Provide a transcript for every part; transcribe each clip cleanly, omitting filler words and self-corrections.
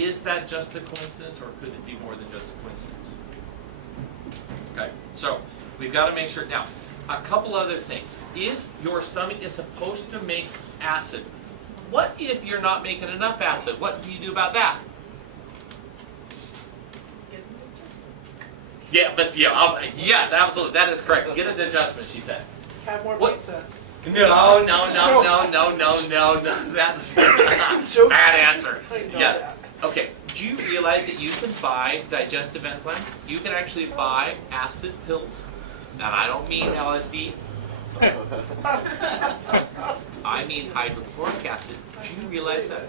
Is that just a coincidence, or could it be more than just a coincidence? Okay, so we've got to make sure. Now, a couple other things. If your stomach is supposed to make acid, what if you're not making enough acid? What do you do about that? Yeah, but yes, absolutely, that is correct. Get an adjustment, she said. Have more What? pizza. No, that's bad answer. Yes. Okay, do you realize that you can buy digestive enzymes? You can actually buy acid pills. And I don't mean LSD. I mean hydrochloric acid. Do you realize that?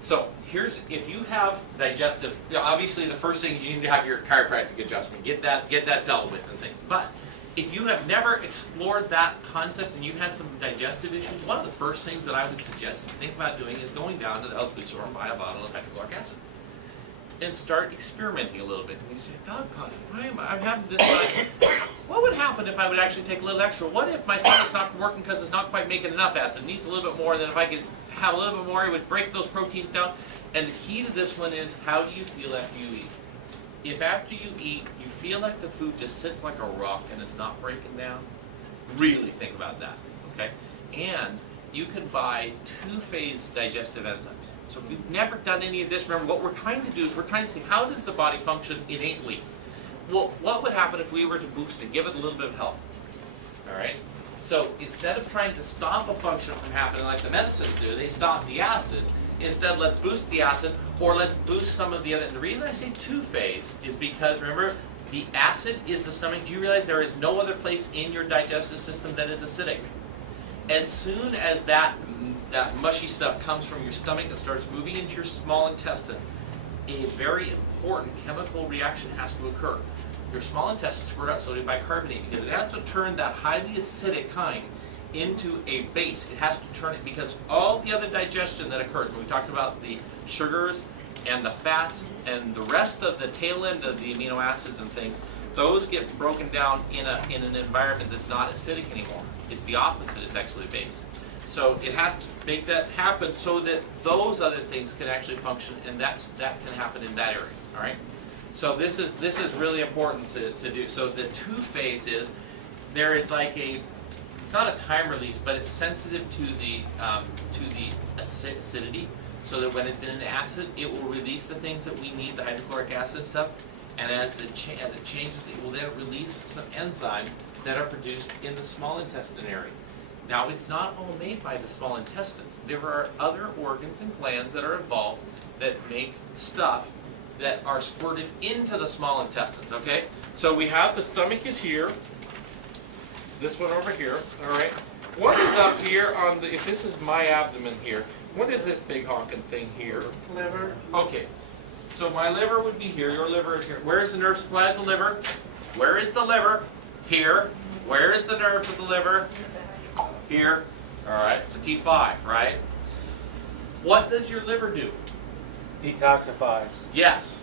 So here's, if you have digestive, obviously the first thing you need to have your chiropractic adjustment. Get that dealt with and things. But if you have never explored that concept and you've had some digestive issues, one of the first things that I would suggest you think about doing is going down to the health food store and buy a bottle of hydrochloric acid. And start experimenting a little bit. And you say, doggone it, I'm having this. What would happen if I would actually take a little extra? What if my stomach's not working because it's not quite making enough acid? It needs a little bit more. Then if I could have a little bit more, it would break those proteins down. And the key to this one is, how do you feel after you eat? If after you eat, you feel like the food just sits like a rock and it's not breaking down, really think about that, okay? And you can buy two-phase digestive enzymes. So if you've never done any of this, remember what we're trying to do is we're trying to see, how does the body function innately? Well, what would happen if we were to boost it, give it a little bit of help? All right? So instead of trying to stop a function from happening like the medicines do, they stop the acid. Instead, let's boost the acid, or let's boost some of the other. And the reason I say two-phase is because, remember, the acid is the stomach. Do you realize there is no other place in your digestive system that is acidic? As soon as that mushy stuff comes from your stomach and starts moving into your small intestine, a very important chemical reaction has to occur. Your small intestine squirt out sodium bicarbonate because it has to turn that highly acidic kind into a base. It has to turn it, because all the other digestion that occurs, when we talked about the sugars and the fats and the rest of the tail end of the amino acids and things, those get broken down in an environment that's not acidic anymore. It's the opposite, it's actually base. So it has to make that happen so that those other things can actually function, and that can happen in that area, all right? So this is really important to do. So the two-phase is, there is like a, it's not a time release, but it's sensitive to the acidity, so that when it's in an acid, it will release the things that we need, the hydrochloric acid stuff, and as it changes, it will then release some enzymes that are produced in the small intestine area. Now, it's not all made by the small intestines. There are other organs and glands that are involved that make stuff that are squirted into the small intestines, okay? So we have the stomach is here, this one over here, all right? What is up here on the, if this is my abdomen here, what is this big honking thing here? Liver. Okay, so my liver would be here, your liver is here. Where is the nerve supply of the liver? Where is the liver? Here. Where is the nerve of the liver? Here. All right, so T5, right? What does your liver do? Detoxifies. Yes,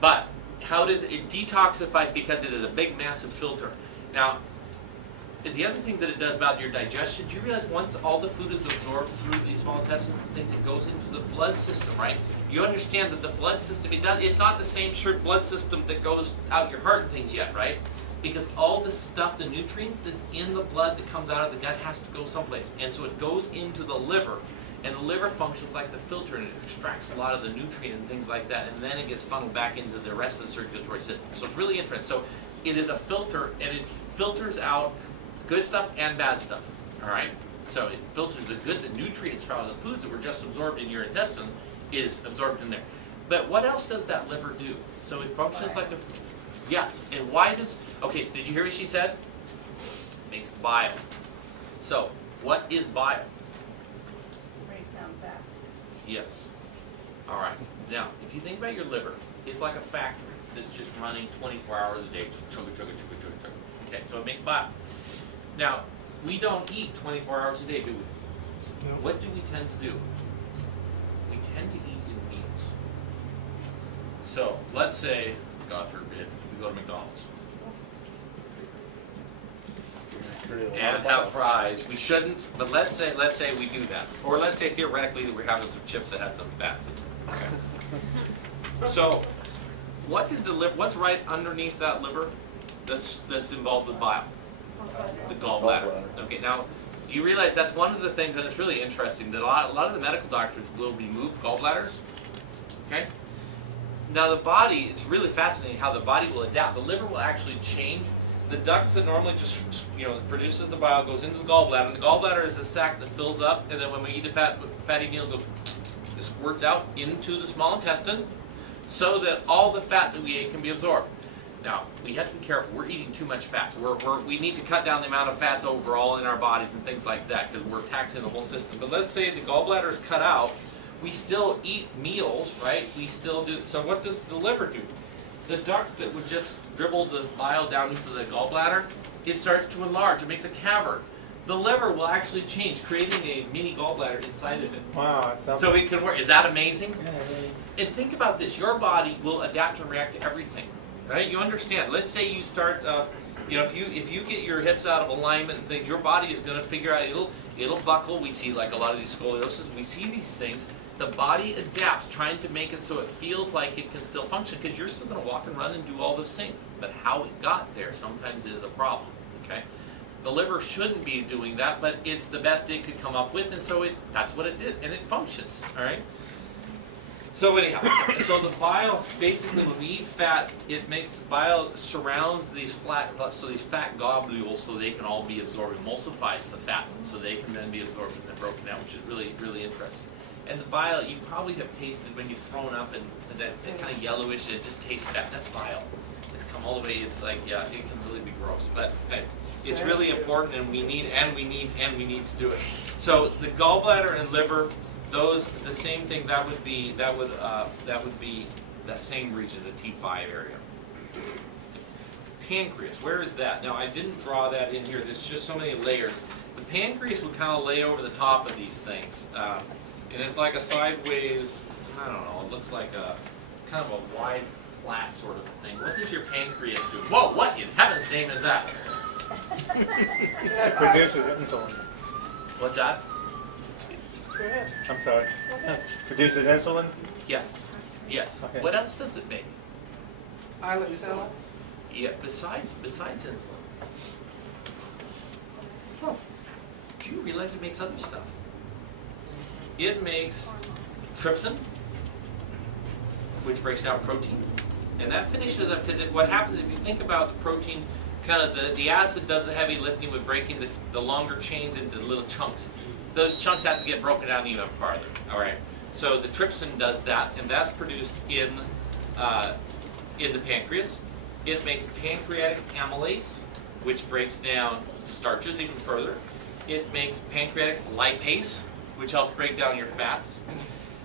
but how does it detoxifies? Because it is a big, massive filter. Now, the other thing that it does about your digestion, do you realize once all the food is absorbed through the small intestines and things, it goes into the blood system, right? You understand that the blood system, it's not the same blood system that goes out your heart and things yet, right? Because all the stuff, the nutrients that's in the blood that comes out of the gut has to go someplace. And so it goes into the liver. And the liver functions like the filter, and it extracts a lot of the nutrient and things like that, and then it gets funneled back into the rest of the circulatory system. So it's really interesting. So it is a filter, and it filters out good stuff and bad stuff, all right? So it filters the good, the nutrients from the foods that were just absorbed in your intestine is absorbed in there. But what else does that liver do? So it functions like a, yes, and why does, okay, did you hear what she said? It makes bile. So what is bile? Breaks down fats. Yes. All right. Now, if you think about your liver, it's like a factory that's just running 24 hours a day. Chugga, chugga, chugga, chugga, chugga. Okay, so it makes bile. Now, we don't eat 24 hours a day, do we? No. What do we tend to do? We tend to eat in meals. So, let's say, God forbid, we go to McDonald's and have fries. We shouldn't, but let's say we do that. Or let's say theoretically that we're having some chips that had some fats in them. Okay. So, what's right underneath that liver that's involved with bile? The gallbladder. Okay, now you realize that's one of the things, and it's really interesting, that a lot of the medical doctors will remove gallbladders. Okay? Now the body, it's really fascinating how the body will adapt. The liver will actually change. The ducts that normally just, produces the bile goes into the gallbladder, and the gallbladder is the sac that fills up, and then when we eat a fatty meal, it squirts out into the small intestine so that all the fat that we ate can be absorbed. Now, we have to be careful. We're eating too much fat. We need to cut down the amount of fats overall in our bodies and things like that because we're taxing the whole system. But let's say the gallbladder is cut out. We still eat meals, right? We still do. So what does the liver do? The duct that would just dribble the bile down into the gallbladder, it starts to enlarge. It makes a cavern. The liver will actually change, creating a mini gallbladder inside of it. Wow, that sounds. So it can work. Is that amazing? Yeah, And think about this. Your body will adapt and react to everything. Right? You understand. Let's say you start, if you get your hips out of alignment and things, your body is going to figure out, it'll buckle. We see like a lot of these scoliosis. We see these things. The body adapts, trying to make it so it feels like it can still function because you're still going to walk and run and do all those things. But how it got there sometimes is a problem. Okay? The liver shouldn't be doing that, but it's the best it could come up with, and so that's what it did, and it functions. All right. So anyhow, so the bile, basically when we eat fat, it makes the bile surrounds these fat globules so they can all be absorbed. It emulsifies the fats, and so they can then be absorbed and then broken down, which is really, really interesting. And the bile, you probably have tasted when you've thrown up and that kind of yellowish, it just tastes fat. That's bile. It's come all the way, it's like, yeah, it can really be gross. But okay, it's really important, and we need to do it. So the gallbladder and liver, those, the same thing, that would be the same region, the T5 area. Pancreas, where is that? Now I didn't draw that in here, there's just so many layers. The pancreas would kind of lay over the top of these things. And it's like a sideways, I don't know, it looks like a kind of a wide, flat sort of a thing. What does your pancreas do? Whoa, what in heaven's name is that? It produces insulin. What's that? I'm sorry. Produces insulin? Yes. Yes. Okay. What else does it make? Islet cells. Yeah, besides insulin. Huh. Do you realize it makes other stuff? It makes trypsin, which breaks down protein, and that finishes up, because what happens if you think about the protein, kind of the acid does the heavy lifting with breaking the longer chains into little chunks. Those chunks have to get broken down even farther. All right. So the trypsin does that, and that's produced in the pancreas. It makes pancreatic amylase, which breaks down the starches even further. It makes pancreatic lipase, which helps break down your fats.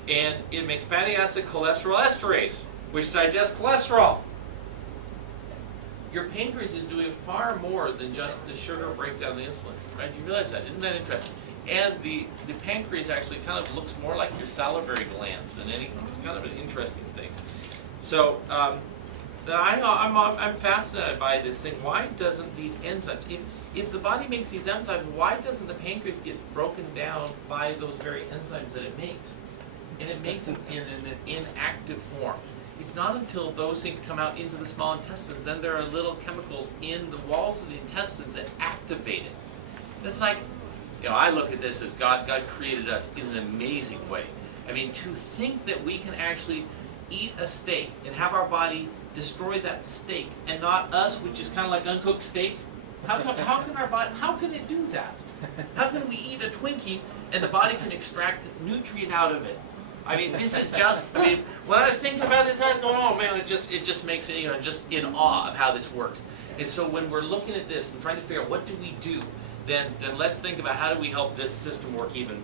And it makes fatty acid cholesterol esterase, which digests cholesterol. Your pancreas is doing far more than just the sugar breakdown, the insulin. Right? You realize that? Isn't that interesting? And the pancreas actually kind of looks more like your salivary glands than anything. It's kind of an interesting thing. So I'm fascinated by this thing. Why doesn't these enzymes, if the body makes these enzymes, why doesn't the pancreas get broken down by those very enzymes that it makes? And it makes it in an inactive form. It's not until those things come out into the small intestines, then there are little chemicals in the walls of the intestines that activate it. And it's like, I look at this as God created us in an amazing way. I mean, to think that we can actually eat a steak and have our body destroy that steak and not us, which is kind of like uncooked steak. How can it do that? How can we eat a Twinkie and the body can extract nutrient out of it? I mean, this is just, when I was thinking about this, I was going, oh man, it just makes me, just in awe of how this works. And so when we're looking at this and trying to figure out what do we do, then let's think about how do we help this system work even